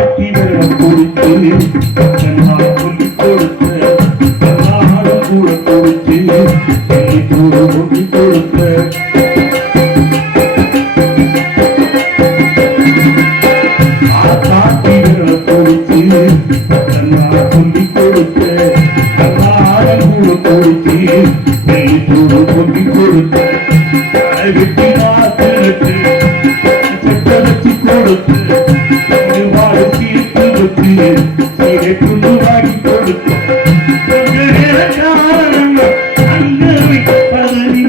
காட்டி வர கொடுத்து கண்ணால் சொல்லி கொடுத்த கண்ணாலும் கூட கொடுத்து என்னை கூட சொல்லி கொடுத்த காட்டி வர கொடுத்து கண்ணால் சொல்லி கொடுத்த கண்ணாலும் கூட கொடுத்து என்னை கூட சொல்லி கொடுத்த வெட்டி மாத்திரத்து சட்டவச்சு கொடுத்து தீர்த்து வச்சு சீரை துண்டு வாங்கி கொடுத்து அங்கே பதவிக்கு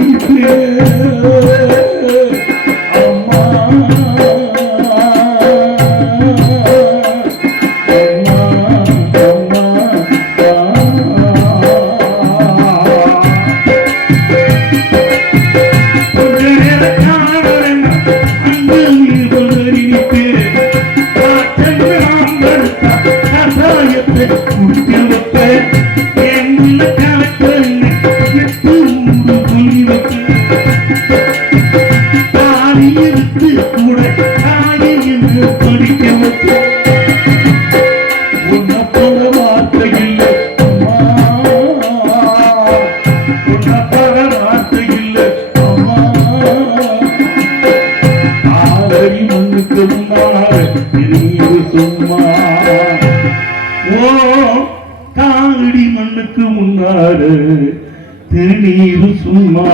அம்மா காலடி மண்ணுக்கு முன்னாடு திருநீரு சும்மா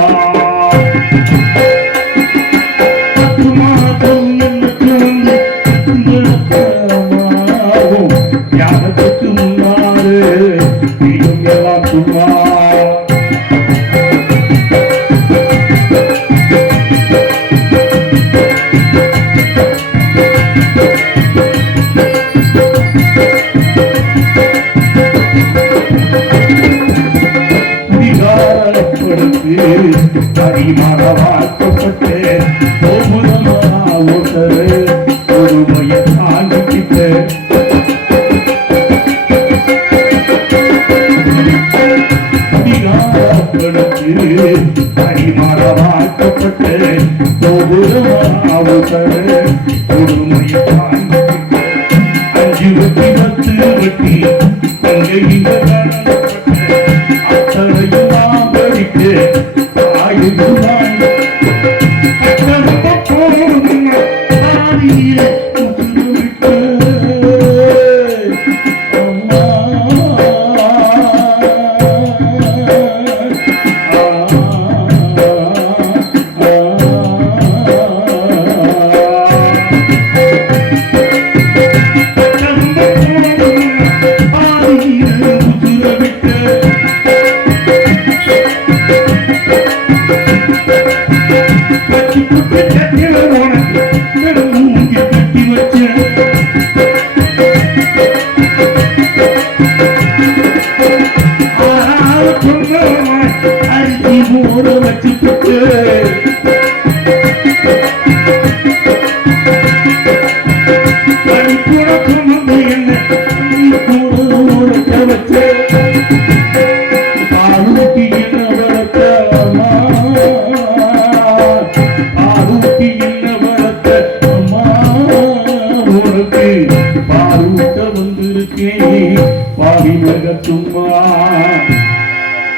யாகத்துக்கு முன்னாடு தெய்வம் எல்லாம் சும்மா அடிமான வாழ்க்கப்பட்டு ஓட்டரு ஒரு நோய தாங்கிக்கிட்டு அடிமான வாழ்க்கப்பட்டு ஓட்டரு ஒரு நோய தாங்கிக்கிட்டு 5 வெட்டி 10 வெட்டி அங்கே இந்த அத்தனையும் நாம் படித்து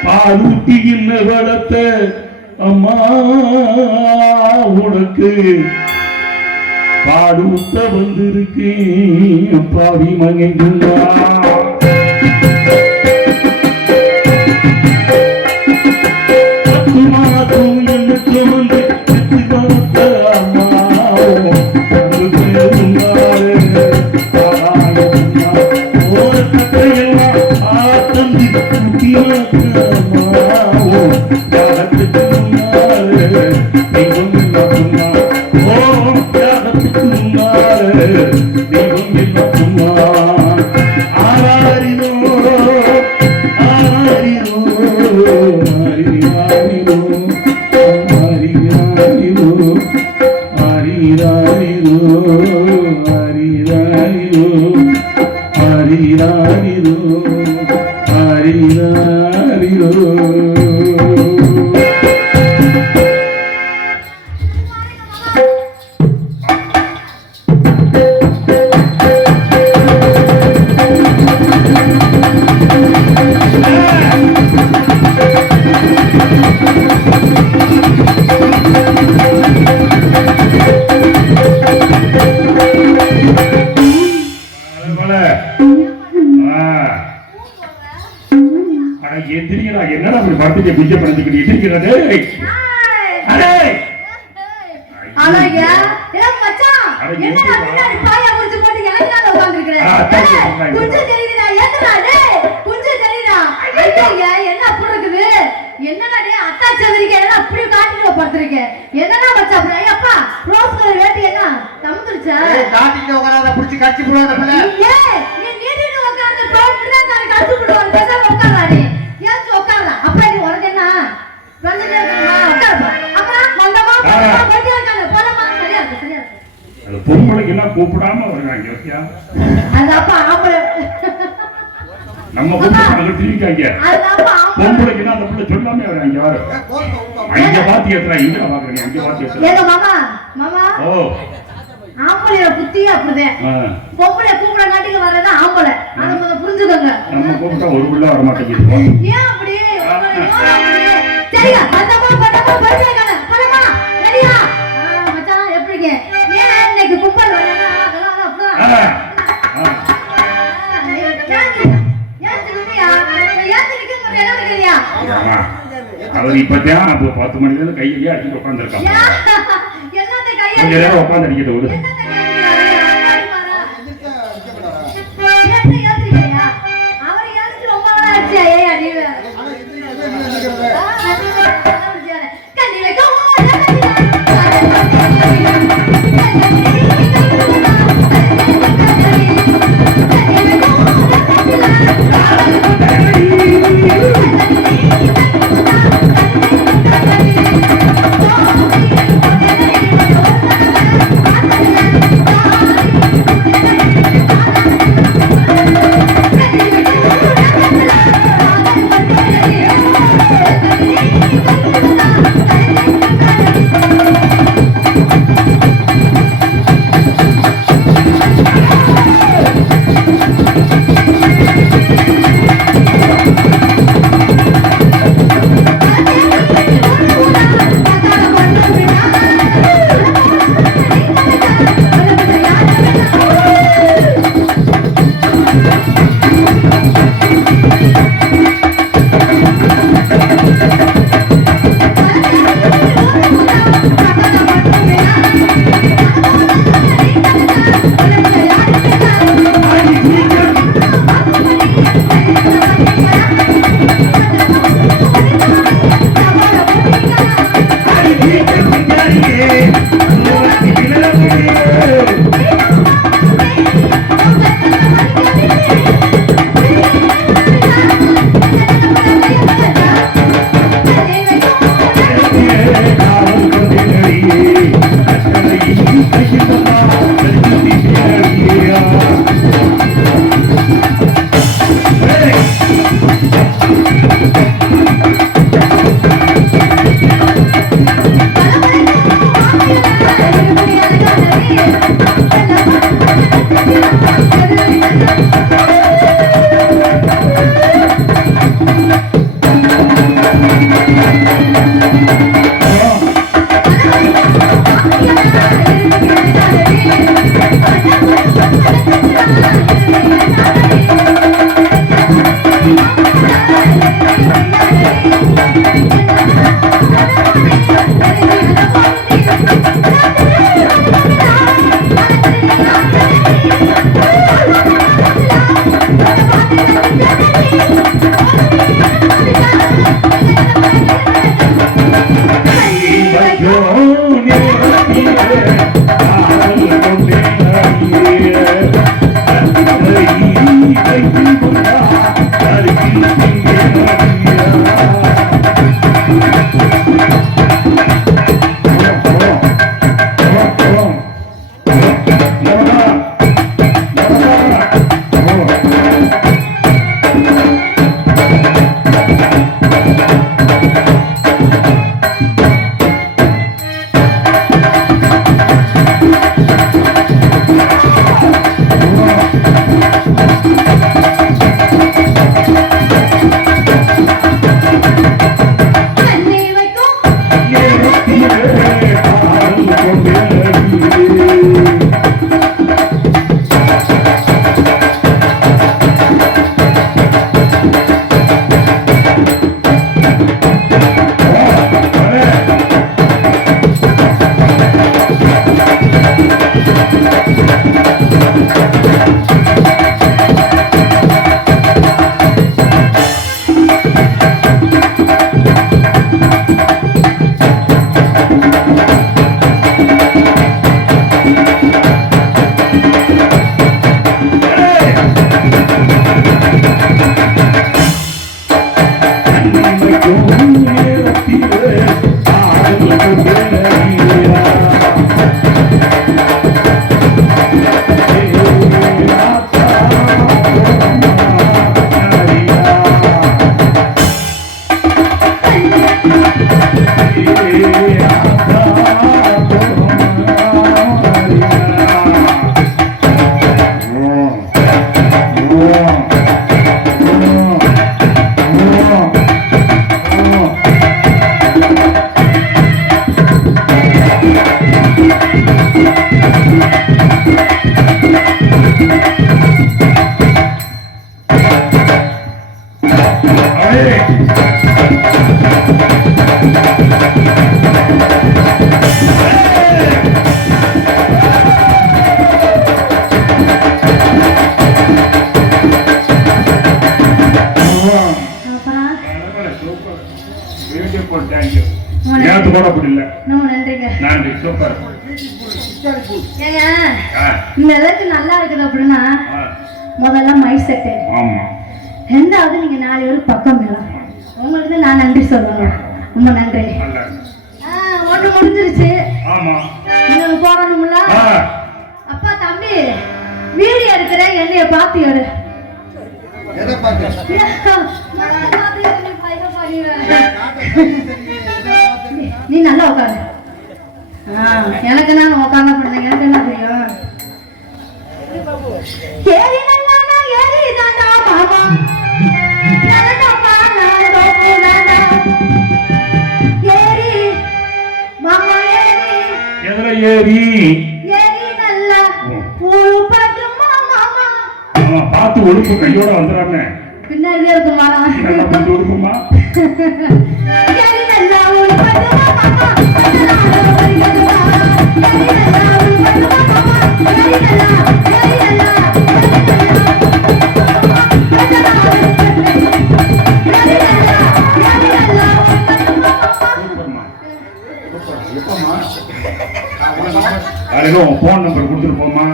பாலூட்டி என்ன வளர்த்த அம்மா உனக்கு பாடூத்த வந்திருக்கேன் பாவி மங்கைக்குமா என்னடா அப்படி படுத்துட்டு பிச்சை பண்ணிக்கிட்டு இருக்கிறது? அடே அழகா ஏ மச்சான் என்னடா பின்னாடி பாயா முடிச்சு போட்டு எங்கடா உட்கார்ந்திருக்கற? கொஞ்சம் தெரியுதா? ஏத்துடா டேய் கொஞ்சம் தெரியுதா? ஐயா என்ன அப்படி இருக்குது? என்னடா டேய் அத்தா சந்திரிக்க என்ன அப்படி காட்டிட்டு படுத்துறீங்க? என்னடா மச்சான் அப்படி ஐயப்பா ரோஸ் கலர் வேட்டி என்ன தமுதுச்சா? ஏய் காட்டிட்டு உட்காராத புடிச்சு கட்டி போடுற பிள்ளை. ஏய் நீ நீடிட்டு உட்கார்ந்து போடுறதா நான் கட்டி போடுறேன். பேசாம உட்கார்றா நீ. ஏன் உட்கார்றா? அப்ப நீ உனக்கு என்ன? வந்துட்டே இருக்கமா? உட்கார்ப்பா. அப்புறம் வந்தமா வெட்டியா இருக்கானே போறமா சரியா இருக்கு சரியா இருக்கு. அது பொம்பளைக்கு எல்லாம் கூப்பிடாம வர்றாங்க ஓகேயா? அது அப்ப ஆம்பளை நம்ம கூப்பிட்டு திரும்பிக்காங்க. அது அப்ப ஆம்பளை பொம்பளைக்கு எல்லாம் அந்த பிள்ளை சொல்லாம வர்றாங்க யாரு? அங்க பாத்தி ஏத்துறா இங்க பாக்குறீங்க அங்க பாத்தி ஏத்துறா. ஏங்க மாமா மாமா ஓ ஆம்பளையோட புத்தியே அப்படிதான். பொம்பளை கூப்பிட நாட்டுக்கு வரதா ஆம்பளை. அத கொஞ்சம் புரிஞ்சுக்கோங்க. நம்ம கூப்பிட்டா ஒரு பிள்ளை வர மாட்டேங்குது. ஏன் அப்படி? சரியா வந்தமா பட்டமா படுறீங்க. போறமா ரெடியா? மச்சான் எப்படிங்க? ஏன் இன்னைக்கு கும்பல் வரனா? அதெல்லாம் அப்படிதான். அவர் இப்பதான் 10 மணில இருந்து கையிலேயே அடிச்சு உட்காந்துருக்காங்க. கொஞ்ச நேரம் உட்காந்து அடிக்கிட்டு விடு. நேரத்து கூட அப்படி இல்லை. ரொம்ப நன்றிங்க. நன்றி, சூப்பர். ஏங்க இந்த அளவுக்கு நல்லா இருக்குது அப்படின்னா முதல்ல மைக் செட்டு, ஆமா, ரெண்டாவது நீங்க 4 பேருக்கு பக்கம் மேலம். உங்களுக்கு தான் நான் நன்றி சொல்லுவேன். ரொம்ப நன்றி. ஒன்று முடிஞ்சிருச்சு. ஆமா, நீங்க போகணும்ல. அப்பா தம்பி வீடியோ எடுக்கிற என்னைய பார்த்து எடு. எதை பார்த்து? நீ நல்லா உட்காரு. எனக்கு நான் உட்காந்து பண்ணேன். எனக்கு என்ன தெரியும்? ஏறி நல்லா ஏறி தாண்டா மாமா, எனக்கா நான் தோப்புதாண்டா. ஏறி மாமா ஏறி எதுல ஏறி ஏறி நல்லா பூ பட்டுமா மாமா. ஆமா, பார்த்து ஒழுப்பு கையோட வந்துடுறாங்க. பின்னாடி இருக்கு மாமா. நல்லா கொஞ்சம் ஒழுப்புமா. ஏறி நல்லா பூ பட்டுமா மாமா. போன் நம்பர் கொடுத்துருப்போமா.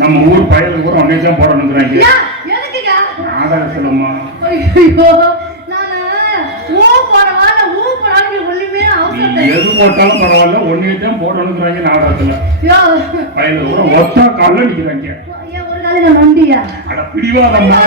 நம்ம ஊர் பயலுக்கு கூட ஒன்னே தான் போடணுங்கிறாங்க. ஆதாரம் சொல்லுமா. எது போட்டாலும் பரவாயில்ல, ஒன்னே தான் போடணுங்கிறாங்க நாடகத்துல. பயலுக்கு கூட ஒத்தா கால நிக்கிறாங்க. அட பிடிவாதம்மா.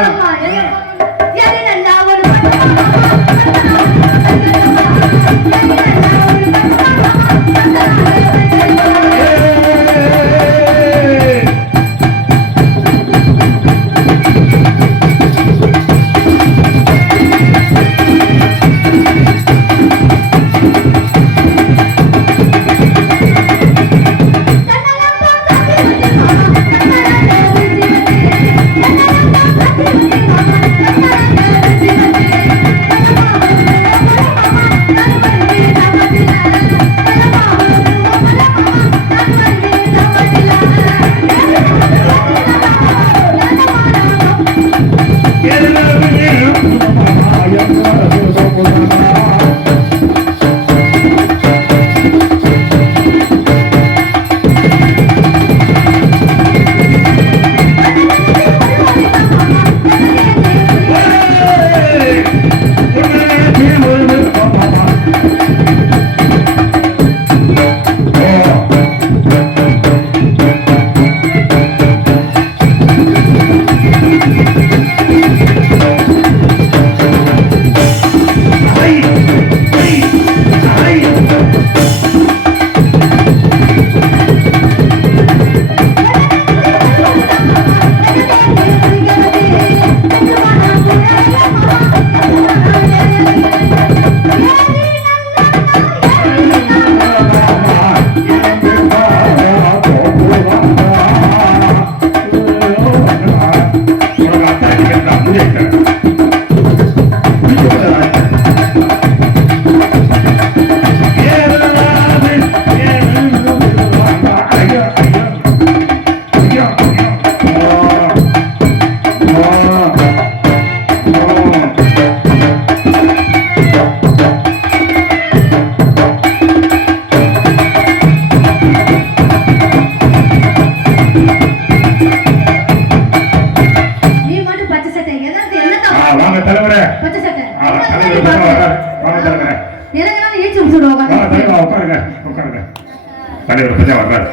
தலைவர் பத்தி வர்றாரு.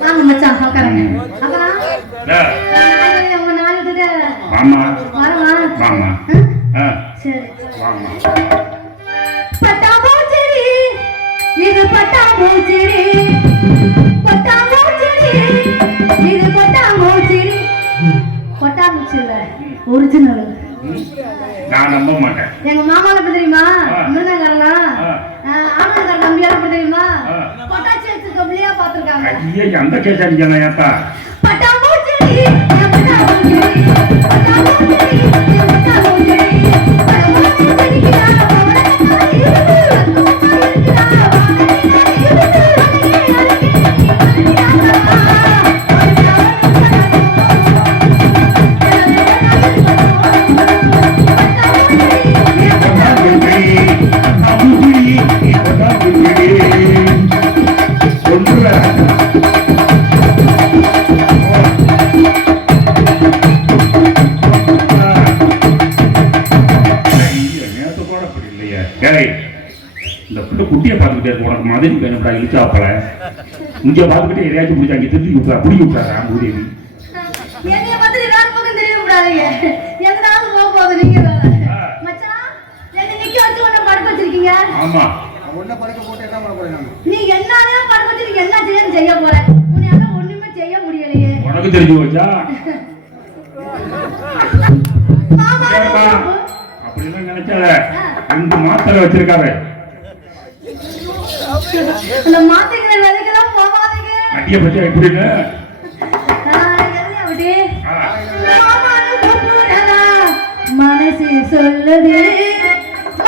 வாங்க மச்சான் உட்காருங்க. அப்புறம் உங்க நாலு கிட்ட வாமா வரமா வாமா. சரி வாமா. பட்டாம்பூச்சிடி இது பட்டாம்பூச்சிடி, பட்டாம்பூச்சிடி இது பட்டாம்பூச்சிடி. பட்டாம்பூச்சி இல்ல ஒரிஜினல். நான் நம்ப மாட்டேன். எங்க மாமாவை பத்தி தெரியுமா? மிருதங்கரலாம் ஆனந்தர் தம்பியார பத்தி தெரியுமா? பட்டாச்சி வச்சு கம்மியா பாத்துருக்காங்க. ஐயே அந்த கேட்டாங்க ஏத்தா. பட்டாம்பூச்சிடி பட்டாம்பூச்சிடி பட்டாம்பூச்சிடி பட்டாம்பூச்சிடி பட்டாம்பூச்சிடி I'm பார்த்துக்கிட்டே இருக்கு உனக்கு மாதிரி வேணும்டா இழுச்சாப்பல இங்க பார்த்துக்கிட்டே எதையாச்சும் பிடிச்சா அங்கே திருப்பி விட்டுறா புடி விட்டுறா மூதேவி என்னைய மாதிரி வேற பக்கம் தெரிய விடாதீங்க எங்கனாலும் போக போகுது நீங்க மச்சான் என்ன நிக்க வச்சு உன்னை படுக்க வச்சிருக்கீங்க ஆமா உன்னை படுக்க போட்டு என்ன பண்ண போறேன் நான் நீ என்னால படுக்க வச்சு நீ என்ன செய்ய போற உன்னால ஒண்ணுமே செய்ய முடியலையே உனக்கு தெரிஞ்சு வச்சா அப்படிலாம் நினைச்சால 2 மாத்திரை வச்சிருக்காரு அந்த மாத்திக்கிற வேலைக்கெல்லாம் போகாதீங்க அடிய பத்தி எப்படி இல்ல மனசு சொல்லுது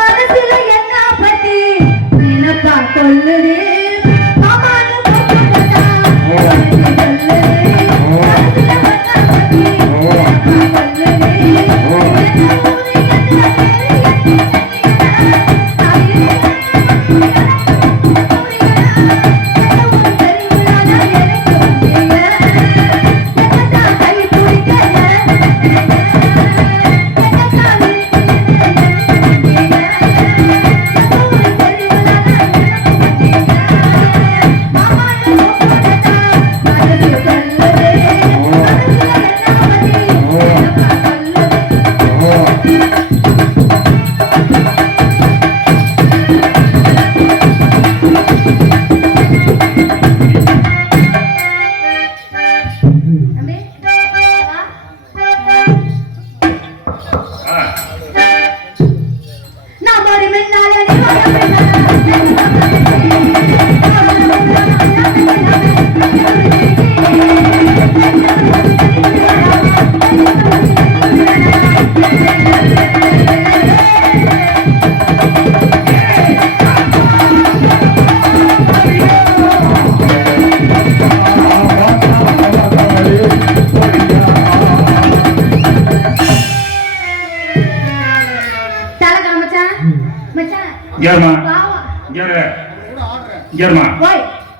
மனசுல என்ன பத்தி நினைப்பா கொள்ளுது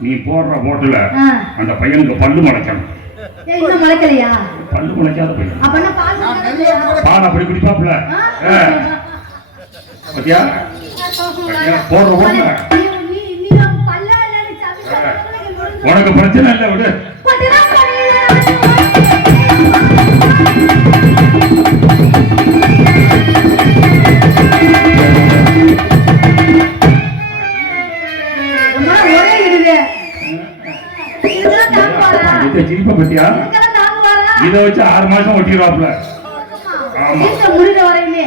நீ போடுற போட்டுல அந்த பையனுக்கு பல்லு முளைக்கணும் முளைக்கலையா பல்லு முளைக்காத பையன் பால் அப்படி குடிப்பாப்ல பத்தியா போடுற போட்டுல உனக்கு பிரச்சனை இல்லை விடு பத்தியா இதை வச்சு 6 மாசம் ஒட்டிடுவாப்ல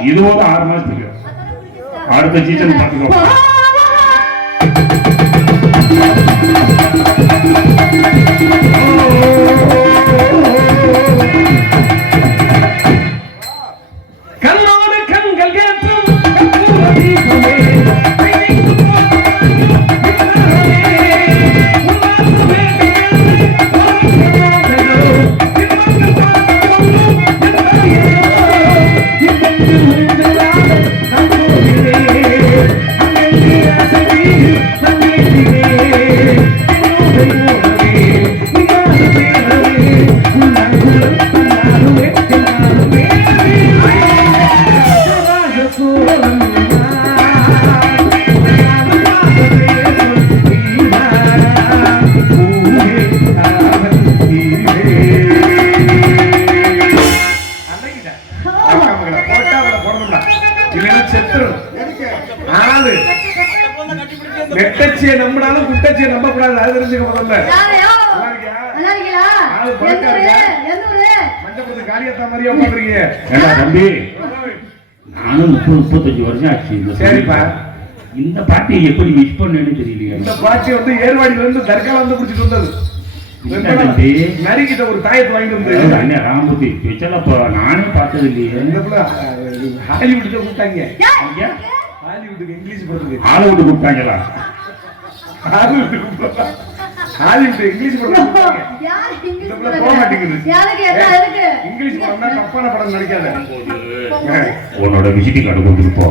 இதுவும் 6 மாசத்துக்கு அடுத்த சீசன் பார்த்துக்கோ கண்ணோடு கண்கள் ஏற்றும் நெட்டச்சியை நம்பினாலும் குட்டச்சியை நம்ப கூடாது. அது தெரிஞ்சுக்க முதல்ல. மண்டபத்து காளியத்தா மாதிரியா பாக்குறீங்க தம்பி? நானும் 30-35 வருஷம் ஆச்சு. சரிப்பா. இந்த பாட்டியை எப்படி மிஸ் பண்ணேன்னு தெரியலையா? இந்த பாட்டி வந்து ஏர்வாடியில இருந்து தர்கால வந்து குடிச்சிட்டு வந்தது. நரிக்கிட்ட ஒரு தாயத்தை வாங்கிட்டு வந்து ராமபூர்த்தி வச்சலப்பா நானே பார்த்தது இல்லையே. ஹாலிவுட்டுக்கு கூப்பிட்டாங்க. ஹாலிவுட்டுக்கு இங்கிலீஷ் போடுறது. ஹாலிவுட் கூப்பிட்டாங்களா? ஹாலிவுட் இங்கிலீஷ் போடுறது. போக மாட்டேங்குது. இங்கிலீஷ் படம்னா தப்பான படம் நடிக்காத. உன்னோட விசிட்டிங் கார்டு கொடுத்துட்டு போ.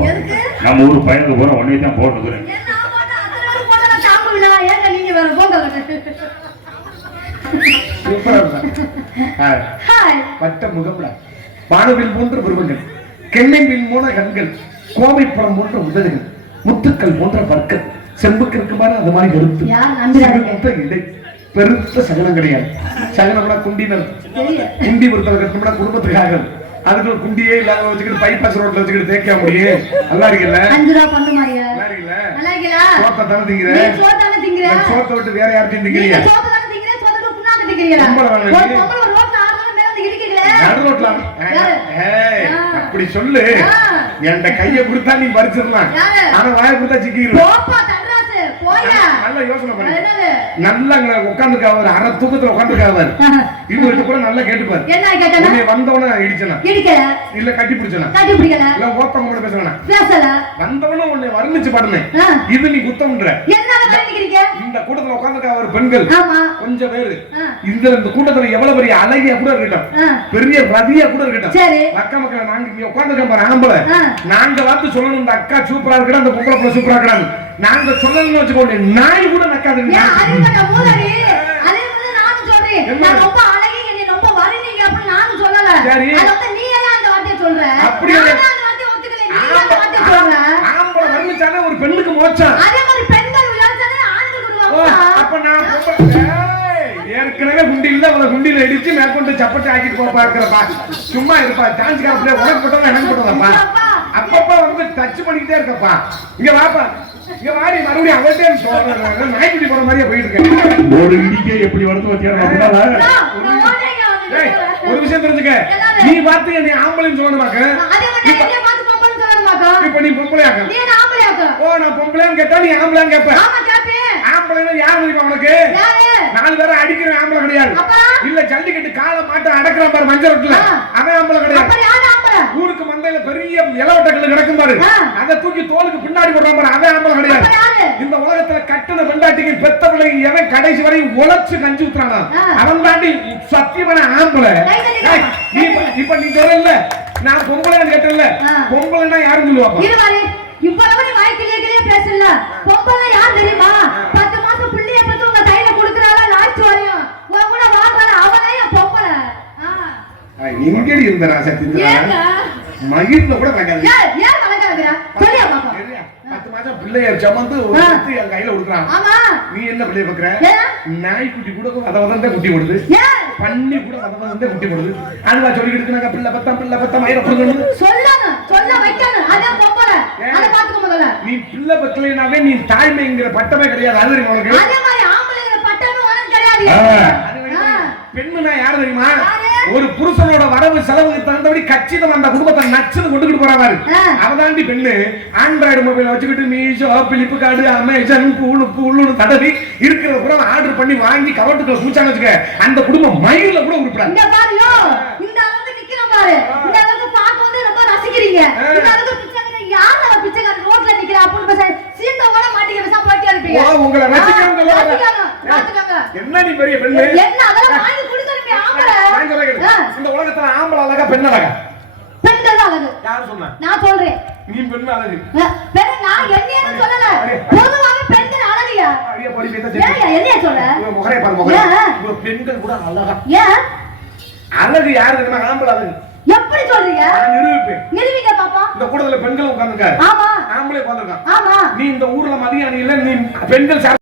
நம்ம ஊர் பையனுக்கு போற உடனே தான் போட்டுக்கிறேன். பட்ட முகம்ல வானவில் போன்ற உருவங்கள், கெண்ணை மீன் போன்ற கண்கள், கோவை பழம் போன்ற உதடுகள், முத்துக்கள் போன்ற பற்கள், செம்புக்கு இருக்கு பாரு அது மாதிரி வெறுத்து யார் நம்புறாங்க? சிறுத்த இடை பெருத்த சகனம் கிடையாது. சகனம்னா குண்டினர் குண்டி ஒருத்தர் கட்டணும்னா குடும்பத்துக்காக அதுக்கு குண்டியே இல்லாத வச்சுக்கிட்டு பைபாஸ் ரோட்ல வச்சுக்கிட்டு தேய்க்க முடியும். நல்லா இருக்குல்ல? 5 ரூபா பண்ண மாதிரியா? நல்லா இருக்குல்ல? நல்லா இருக்கீங்களா? சோத்தை தானே திங்கிற? நீ சோத்தை தானே திங்கிற? சோத்தை விட்டு வேற யார்ட்டையும் நீங்க திங்கிறீங்க? சோத்தை தானே திங்கிற? சோத்தை விட்டு புண்ணாக்கு திங்கிறீங்களா? ரொம்ப வேணாம் ஒரு நீ. பொம்பளை ஒரு ரோட்ல 6 நாள் மேல வந்து இடிக்கீங்களே. நடு ரோட்ல யாரு? ஏய் அப்படி சொல்லு. ஆ. என்கிட்ட கையை கொடுத்தா நீ பறிச்சிடலாம். யாரு? ஆனா வாயை கொடுத்தா சிக்கிடுவேன். போப்பா தண்டராசு போயா. நல்லா யோசனை பண்ணு. என்னது? நல்லா உட்காந்துருக்காரு அரை தூக்கத்துல உட்காந்துருக்காரு. இவங்க கூட நல்லா கேட்டுப்பாரு. என்ன கேட்டனா? உன்னை வந்தவன இடிச்சனா இடிக்கல. இல்ல கட்டி பிடிச்சனா கட்டி பிடிக்கல. இல்ல ஓப்பங்க கூட பேசணும். பேசல. வந்தவன உன்னை வர்ணிச்சு பாடுனே. ஆ. இது நீ குத்தம்ன்ற. என்னால வர்ணிக்கிறீங்க? இந்த கூட்டத்துல உட்கார்ந்திருக்க ஒரு பெண்கள் ஆமா. கொஞ்சம் பேரு ஆ. இந்த கூட்டத்துல எவ்வளவு பெரிய அழகியா கூட இருக்கட்டும், ஆ. பெரிய ரதியா கூட இருக்கட்டும், சரி. அக்கா மக்கள் நாங்க இங்க உட்கார்ந்திருக்கோம் பாரு ஆம்பளை, ஆ. நாங்க பார்த்து சொல்லணும் இந்த அக்கா சூப்பரா இருக்கா, அந்த பொம்பளை புள்ள சூப்பரா இருக்கா, நாங்க சொல்லணும்னு வச்சுக்கோங்க நாய் கூட நக்காதுங்க. ஏன் அறிவுட்ட மூதறி? அதே மாதிரி நானும் சொல்றேன். என்ன? நான் ரொம்ப அழகி, என்னை ரொம்ப வர்ணிங்க அப்படி நானும் சொல்லல. சரி. அது வந்து நீ எல்லாம் அந்த வார்த்தையை சொல்ற. அப்படியே நான் அந்த வார்த்தையை ஒத்துக்கல. நீ அந்த வார்த்தையை சொல்ற. ஆம்பளை வர்ணிச்சாலே ஒரு பெண்ணுக்கு மோட்சம். அதே மாதிரி பெண்கள் விளையாடுறதே ஆண்களுக்கு ஒரு ஓ, வம்சம். அப்ப நான் பொம்பளை. ஏய், ஏற்கனவே குண்டியில அவளை குண்டியில இடிச்சு மேற்கொண்டு சப்பட்டை ஆக்கிட்டு போக பாக்குறப்பா. சும்மா இருப்பா சான்ஸ்கார பிள்ளை உனக்கு போட்டோம் எனக்கு போட்டோம்ப்பா. அப்பப்பா வந்து டச் பண்ணிக்கிட்டே இருக்கப்பா. இங்க வாப்பா, இங்க வாடி மறுபடியும் அவள்கிட்ட நாய்க்குட்டி போற மாதிரியே போயிட்டு இருக்கேன். ஒரு இடிக்கே எப்படி வளர்த்து வச்சியாரு அப்படின்னா நான் ஓடுறேங்க வந்து ஏய், சொல்றேன். ஒரு விஷயம் தெரிஞ்சுக்க, என்னது? நீ பார்த்து நீ ஆம்பளைன்னு சொல்லணுமாக்க, அதே மாதிரி நான் என்னைய பார்த்து பொம்பளைன்னு சொல்லணுமாக்கா? இப்ப நீ பொம்பளையாக்க. நீ என்ன ஆம்பளையாக்கா? ஓ நான் பொம்பளைன்னு கேட்டா நீ ஆம்பளைன்னு கேட்ப. ஆமா கேப்பேன். ஆம்பளைன்னு யார் தெரியுமா உனக்கு? யாரு? 4 பேரை அடிக்கிற ஆம்பளை கிடையாது. அப்புறம்? இல்ல ஜல்லிக்கட்டு காலை மாட்ட அடக்குறான் பாரு மஞ்சள் ரொட்டில, ஆ. அவன் ஆம்பளை கிடையாது. அப்புறம் யாரு ஆம்பளை? ஊருக்கு மந்தையில பெரிய இலவட்ட கல்லு கிடக்கும் பாரு, ஆ. அதை தூக்கி தோலுக்கு பின்னாடி போடுறான் பாரு, அவன் ஆம்பளை கிடையாது. அப்புறம் யாரு? இந்த உலகத்துல கட்டுன பெண்டாட்டிக்கு பெத்த பிள்ளைங்க எவன் கடைசி வரை உழைச்சு கஞ்சி ஊத்துறானா ஆ. அவன் தாண்டி சத்தியமான ஆம்பளை. ஏய், இப்ப நீ சொல்றல நான் பொம்பளைன்னு கேட்டல, ஆ. பொம்பளைன்னா யாருன்னு சொல்லுவாப்பா? இருவாரு இவ்வளவு நீ வாய் கிளியே பேசல. பொம்பளை யார் தெரியுமா? 10 மாசம் பிள்ளைய பத்தி உங்க கையில குடுக்குறாளா லாஸ்ட் வரையும் உன் கூட வாங்குறாளா அவனே என் பொம்பளை. எங்கடி இருந்த ராசத்தின் ஏங்க? மகிழ்ல கூட வாங்காது. ஏன் வளர்க்காதுடா? சொல்லியா பாப்பா. 10 மாசம் பிள்ளைய சுமந்து ஒரு ஆ. குட்டி என் கையில கொடுக்குறான். ஆமா. நீ என்ன பிள்ளைய பாக்குற? ஏன்? நாய்க்குட்டி கூட அதை குட்டி கொடுது, ஏன்? பண்ணி கூட அதை குட்டி கொடுது. அதுவா சொல்லிக்கிட்டு நாங்க பிள்ளை பத்தம் மயிர புடுங்கணும். சொல்லணும், சொல்ல வைக்கணும். அதான் பொம்பளை. அதை பாத்துக்க முதல்ல. நீ பிள்ளை பக்கலைனாவே நீ தாய்மைங்கிற பட்டமே கிடையாது. அது தெரியுமா உனக்கு? அதே மாதிரி ஆம்பளைங்கிற பட்டமும் உனக்கு கிடையாது. அது பெண்ணுனா யாரு தெரியுமா? ஒரு புருஷனோட வரவு செலவுக்கு தகுந்தபடி கச்சிதம் அந்த குடும்பத்தை நச்சுன்னு கொண்டுகிட்டு போறாரு. அவதாண்டி பெண்ணு ஆண்ட்ராய்டு மொபைல வச்சுக்கிட்டு மீஷோ, பிளிப்கார்ட், அமேசான், பூளுன்னு தடவி இருக்கிற புறம் ஆர்டர் பண்ணி வாங்கி கவர்ட்டுக்குள்ள பூச்சான்னு வச்சுக்க, அந்த குடும்பம் மயில கூட உருப்படாது. இந்த பாருயோ, இந்த அளவுக்கு நிக்கிறோம் பாரு. இந்த அளவுக்கு பார்க்க வந்து ரொம்ப ரசிக்கிறீங்க. இந்த அளவுக்கு பிச்சைக்காரங்க யார் அவ பிச்சைக்காரன் ரோட்ல நிக்கிறா அப்படின்னு பேச சீந்த ஓட மாட்டீங்க பேச போட்டியா இருப்பீங்க. ஓ உங்களை ரசிக்கிறவங்க பாத்துக்கங்க. என்ன நீ பெரிய பெண்ணு? என்ன அதெல்லாம் வாங்கி கொடுக்கறமே ஆம்பளை. நான் சொல்றேன், இந்த உலகத்துல ஆம்பளை அழகா பெண் அழகா? பெண்கள் தான் அழகு. யார் சொன்னா? நான் சொல்றேன். நீ பெண் அழகு. பெண் நான் என்னைய சொல்லல. பொதுவாக பெண்கள் அழகியா? அப்படியே போய் பேச ஏன் என்னைய சொல்ற? உங்க முகரை பாரு முகரை. உங்க பெண்கள் கூட அழகா. ஏன்? அழகு யாரு தெரியுமா? ஆம்பளை அழகு. எப்படி சொல்றீங்க? நான் நிரூபிப்பேன். நிரூபிங்க பாப்பா. இந்த கூடத்துல பெண்கள் உட்கார்ந்திருக்காரு, ஆமா ஆம்பளை உட்கார்ந்திருக்கான். ஆமா. நீ இந்த ஊர்ல மதியானியில நீ பெண்கள்